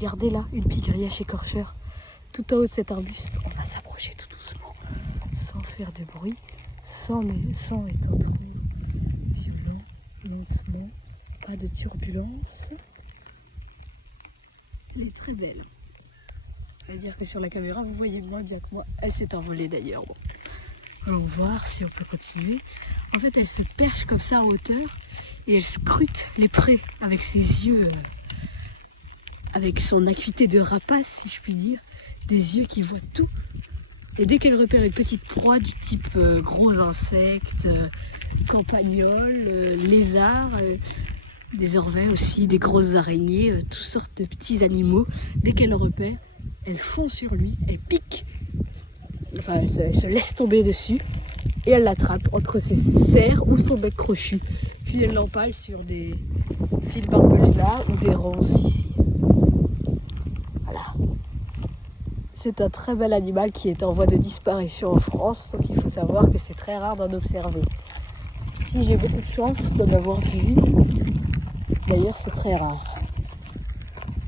Regardez là, une pie-grièche écorcheur. Tout en haut de cet arbuste, on va s'approcher tout doucement, sans faire de bruit, sans étant trop violent, lentement, pas de turbulence. Elle est très belle. On va dire que sur la caméra, vous voyez moins bien que moi. Elle s'est envolée d'ailleurs. Bon. Allons voir si on peut continuer. En fait, elle se perche comme ça en hauteur et elle scrute les prés avec ses yeux, avec son acuité de rapace, si je puis dire. Des yeux qui voient tout. Et dès qu'elle repère une petite proie du type gros insectes, campagnols, lézards, des orvets aussi, des grosses araignées, toutes sortes de petits animaux, dès qu'elle le repère, elle fond sur lui, elle pique, enfin elle se laisse tomber dessus et elle l'attrape entre ses serres ou son bec crochu. Puis elle l'empale sur des fils barbelés là ou des ronces ici. Voilà. C'est un très bel animal qui est en voie de disparition en France, donc il faut savoir que c'est très rare d'en observer. Si j'ai beaucoup de chance d'en avoir vu une, d'ailleurs c'est très rare.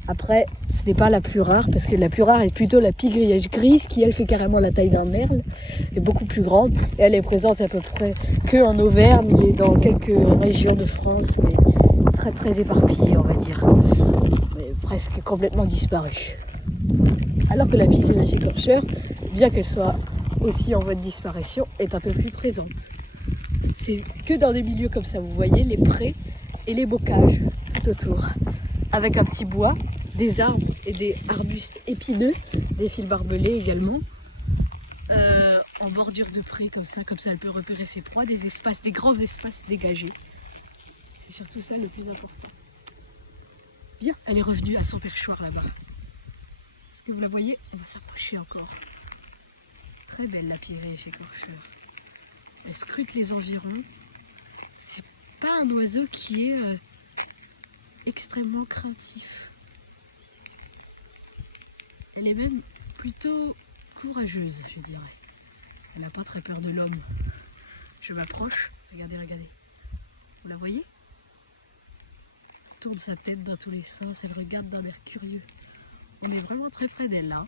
Après, ce n'est pas la plus rare, parce que la plus rare est plutôt la pie-grièche grise, qui elle fait carrément la taille d'un merle, est beaucoup plus grande, et elle est présente à peu près que en Auvergne et dans quelques régions de France, mais très très éparpillées on va dire, mais presque complètement disparue. Alors que la pie-grièche écorcheur, bien qu'elle soit aussi en voie de disparition, est un peu plus présente. C'est que dans des milieux comme ça, vous voyez, les prés et les bocages tout autour, avec un petit bois, des arbres et des arbustes épineux, des fils barbelés également, en bordure de prés comme ça elle peut repérer ses proies, des espaces, des grands espaces dégagés. C'est surtout ça le plus important. Bien, elle est revenue à son perchoir là-bas. Est-ce que vous la voyez? On va s'approcher encore. Très belle la pie-grièche écorcheur. Elle scrute les environs. C'est pas un oiseau qui est extrêmement craintif. Elle est même plutôt courageuse, je dirais. Elle n'a pas très peur de l'homme. Je m'approche. Regardez, regardez. Vous la voyez? Elle tourne sa tête dans tous les sens. Elle regarde d'un air curieux. On est vraiment très près d'elle là.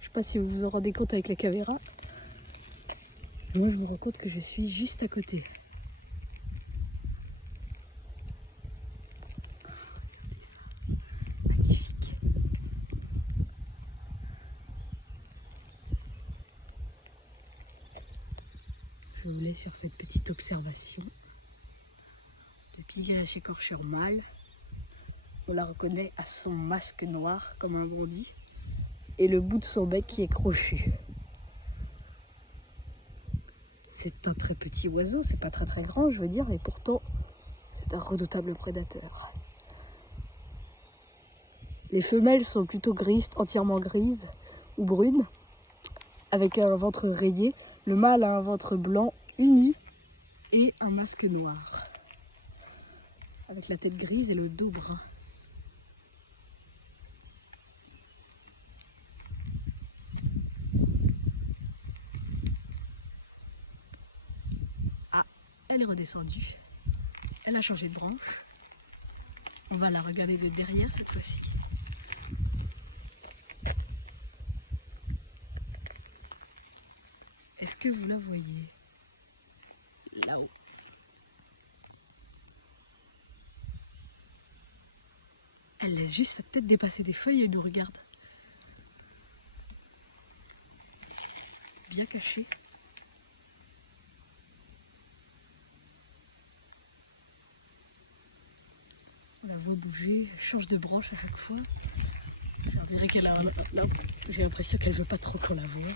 Je sais pas si vous vous en rendez compte avec la caméra. Moi je me rends compte que je suis juste à côté. Magnifique. Je vous laisse sur cette petite observation de pie-grièche écorcheur mâle. On la reconnaît à son masque noir comme un bandit et le bout de son bec qui est crochu. C'est un très petit oiseau, c'est pas très très grand je veux dire, mais pourtant c'est un redoutable prédateur. Les femelles sont plutôt grises, entièrement grises ou brunes, avec un ventre rayé. Le mâle a un ventre blanc uni et un masque noir, avec la tête grise et le dos brun. Elle est redescendue, elle a changé de branche. On va la regarder de derrière cette fois-ci. Est-ce que vous la voyez? Là-haut. Elle laisse juste sa tête dépasser des feuilles et nous regarde. Bien cachée. On la voit bouger, elle change de branche à chaque fois. On dirait qu'elle a un... J'ai l'impression qu'elle veut pas trop qu'on la voie.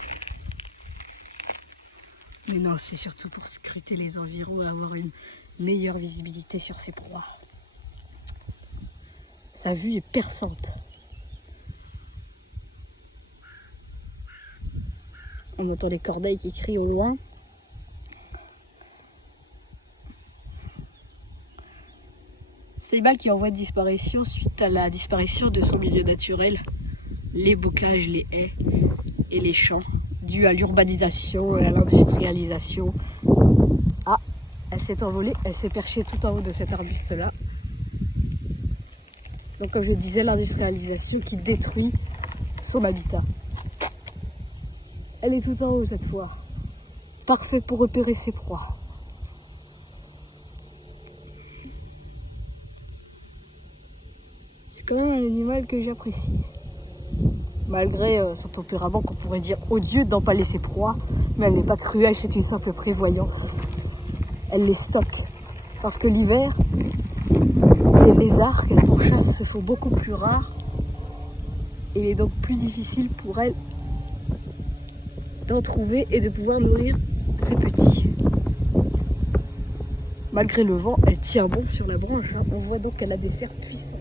Mais non, c'est surtout pour scruter les environs et avoir une meilleure visibilité sur ses proies. Sa vue est perçante. On entend les corneilles qui crient au loin. C'est l'animal qui est en voie de disparition suite à la disparition de son milieu naturel, les bocages, les haies et les champs, dû à l'urbanisation et à l'industrialisation. Ah, elle s'est envolée, elle s'est perchée tout en haut de cet arbuste-là. Donc comme je disais, l'industrialisation qui détruit son habitat. Elle est tout en haut cette fois. Parfait pour repérer ses proies. C'est quand même un animal que j'apprécie. Malgré son tempérament qu'on pourrait dire odieux d'empaler ses proies, mais elle n'est pas cruelle, c'est une simple prévoyance. Elle les stocke. Parce que l'hiver, les lézards qu'elle pourchasse se font beaucoup plus rares. Et il est donc plus difficile pour elle d'en trouver et de pouvoir nourrir ses petits. Malgré le vent, elle tient bon sur la branche. On voit donc qu'elle a des serres puissantes.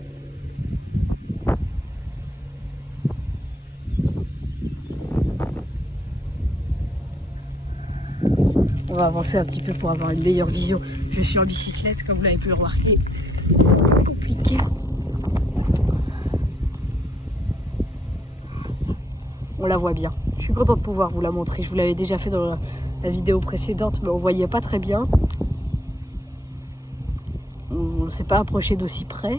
On va avancer un petit peu pour avoir une meilleure vision. Je suis en bicyclette, comme vous l'avez pu le remarquer. C'est un peu compliqué. On la voit bien. Je suis contente de pouvoir vous la montrer. Je vous l'avais déjà fait dans la vidéo précédente, mais on voyait pas très bien. On ne s'est pas approché d'aussi près.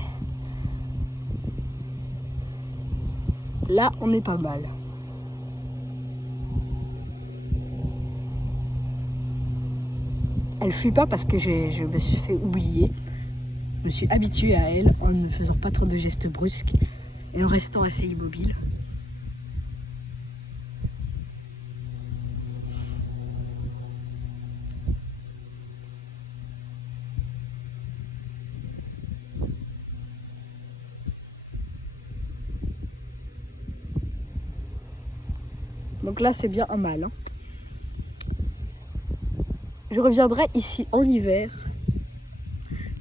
Là, on est pas mal. Elle fuit pas parce que je me suis fait oublier. Je me suis habituée à elle en ne faisant pas trop de gestes brusques et en restant assez immobile. Donc là, c'est bien un mâle. Hein. Je reviendrai ici en hiver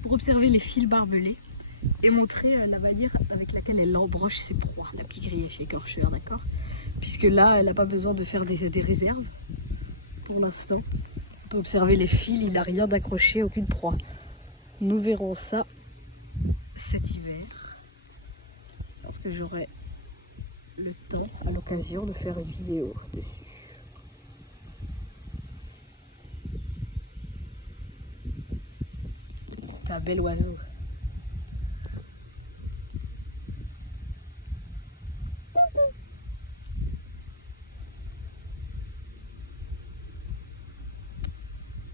pour observer les fils barbelés et montrer la manière avec laquelle elle embroche ses proies, la petite grièche écorcheur, d'accord? Puisque là, elle n'a pas besoin de faire des réserves pour l'instant. On peut observer les fils, il n'a rien d'accroché, aucune proie. Nous verrons ça cet hiver, parce que j'aurai le temps, à l'occasion, de faire une vidéo dessus. C'est un bel oiseau.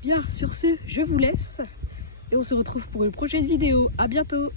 Bien, sur ce, je vous laisse et on se retrouve pour une prochaine vidéo. À bientôt!